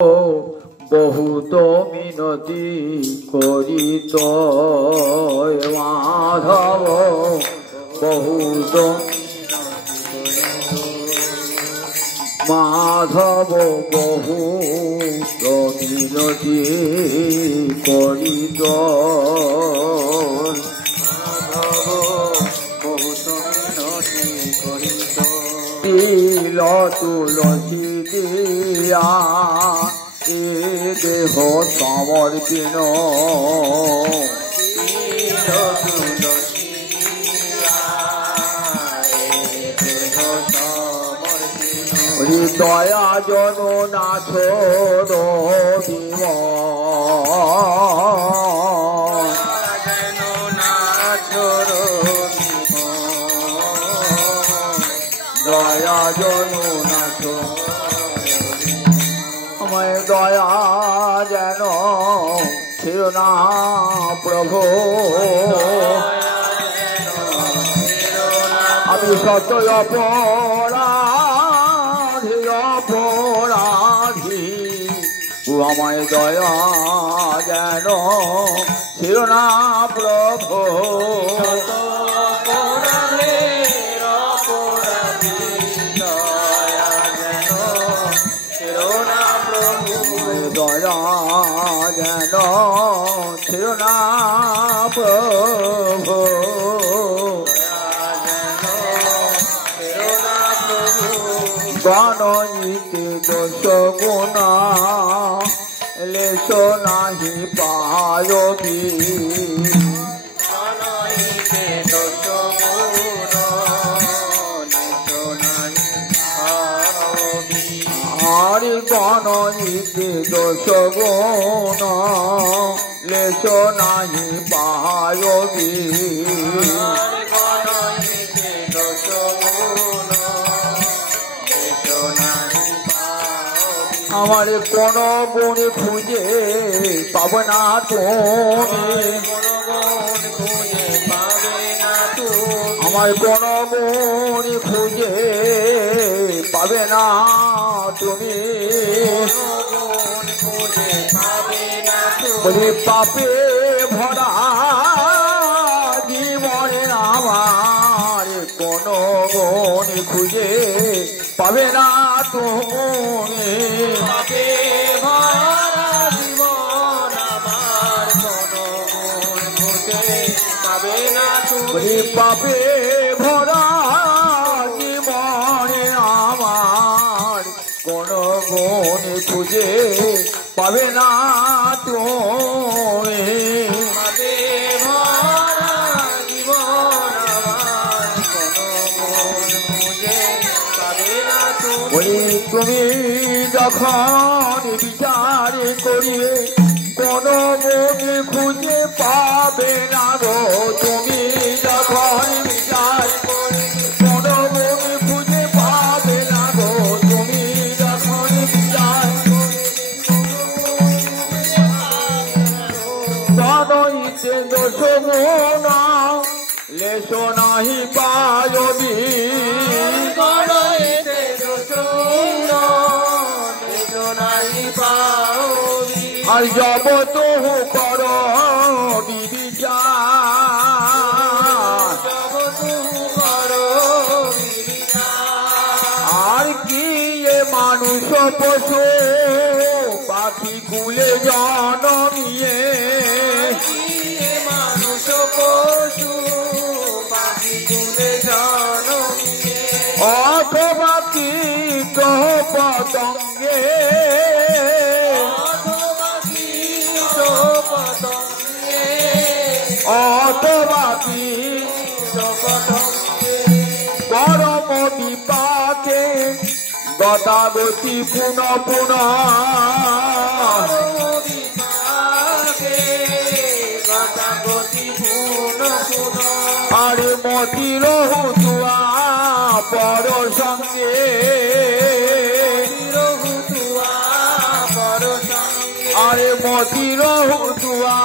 বহুত মিনতি করিত মাধব বহুত মাধব বহুত মিনতি করিত তিল তুলসী দিয়া এ দেহ সমর্পিণ হৃদয়া জন নাথ রবিম দয়া জন নাথ আমায় দয়া যেন ছিল না প্রভু আমি শত অপরাধী অপরাধী আমায় দয়া যেন ছিল না প্রভু দয়া যেন ছিল না প্রভু গণইতে দোষ গুণা লেশ নাহি পায়বি গণইতে দোষ গুণ লেশ নাহি পায়বি আমার কোন গুণ খুঁজে পাব না তুমি আমার কোন গুণ খুঁজে পাবে না তুমি বলি পাপে ভরা জীবনে আমার কোন গুণ খুঁজে পাবে না তুমি পাপে ভরা জীবন আমার কোন গুণ খুঁজে পাবে না তুমি পাপে ভরা জীবনে আমার কোন গুণ খুঁজে পাবে না তুমি পাপে ভরা জীবন আমার কোন গুণ খুঁজে পাবে না তুমি তুমি যখন বিচার করিয়ে কোন গুণ খুঁজে পাবে না গো তুমি যখন বিচার কোন গুণ খুঁজে পাবে না গো তুমি যখন বিচার গণইতে দোষ গুণ লেশ নাহি পায়বি গণইতে দোষ গুণ লেশ নাহি পায়বি আর জব তহু কর বিবিচার জব তহু কর আর কি এ মানুষ পশু পাখি কুলে জনমিয়ে মানুষ পশু পাখি কুলে জনমিয়ে অথবা কীট পতঙ্গে অথবা কীট পতঙ্গে পরম বিপাকে গতাগতি পুনঃ পুনঃ আরে মতির হুতুয়া পর সঙ্গে আরে মতির হুতুয়া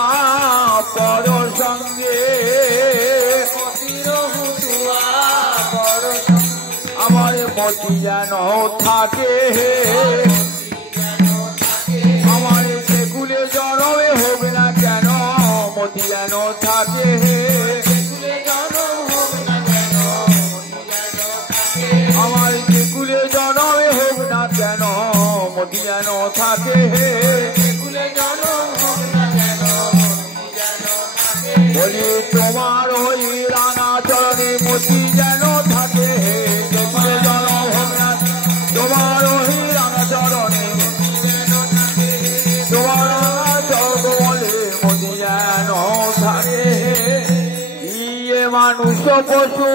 পর সঙ্গে আমার মতি যেন থাকে যেন থাকে আমার যে কুলে জনমে হোক না কেন মতি যেন থাকে বলি তোমার ওই রাঙা চরণে মতি যেন থাকে যে কুলে জনম হোক না তোমার ওই রাঙা চরণে তোমার রাঙা চরণ বলে মতি যেন থাকে ইয়ে মানুষ পশু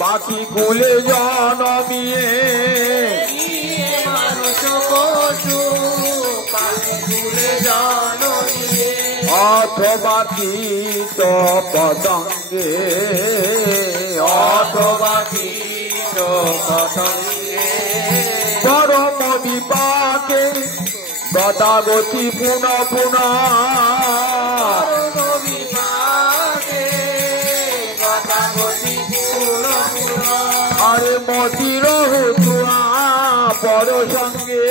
পাখি কুলে জনমিয়ে অথবা কীট পতঙ্গে অথবা কীট পতঙ্গে পরম বিপাকে গতাগতি পুনঃ পুনঃ আরে মতির হুতুয়া পর সঙ্গে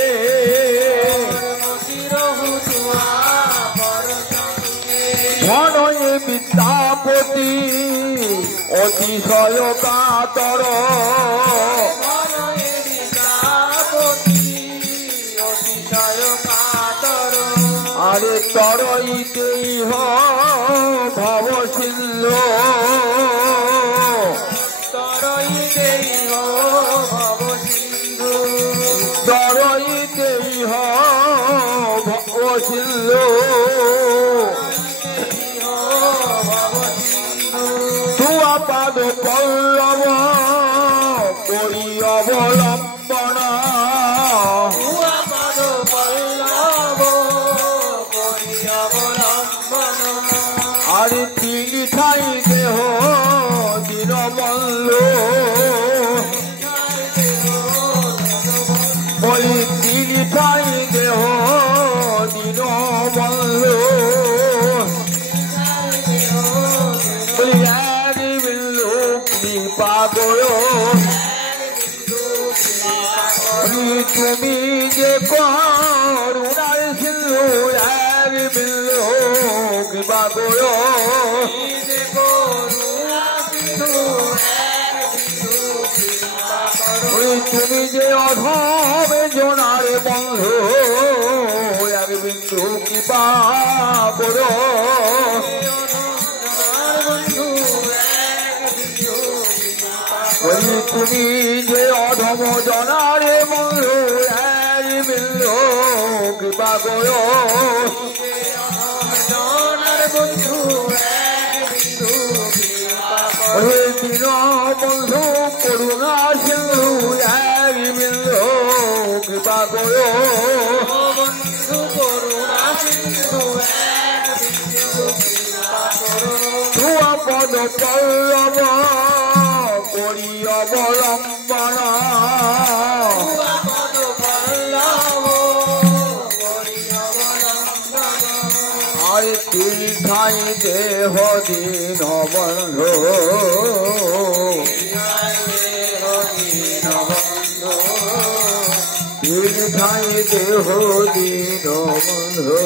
ধনয়ে বিদ্যাপতি অতিশয় কাতর আরে তরইতেই ভব সিন্ধু তরইতেই ভব সিন্ধু তুয়া পাদ পল্লব করি অবলম্বন আরে তিনি ঠাই দেহ দীনবন্ধ বলি তিনি ঠাই দেহ দীনবন্ধ কৃপা করো তুমি যে করুণার সিন্ধু এক বিন্দু কৃপা করো তুমি যে অধমে জোনার বন্ধু এক বিন্দু কৃপা করো তুমি যে অধম জনারে বন্ধু এক বিন্দু কৃপা করো দীন বন্ধু করুণা সিন্ধু এক বিন্দু কৃপা করো তুয়া পদ পল্লব করি অবলম্বন আরে তুই ঠাই দেহ দীন বন্ধু তুই ঠাই দেহ দীন বন্ধু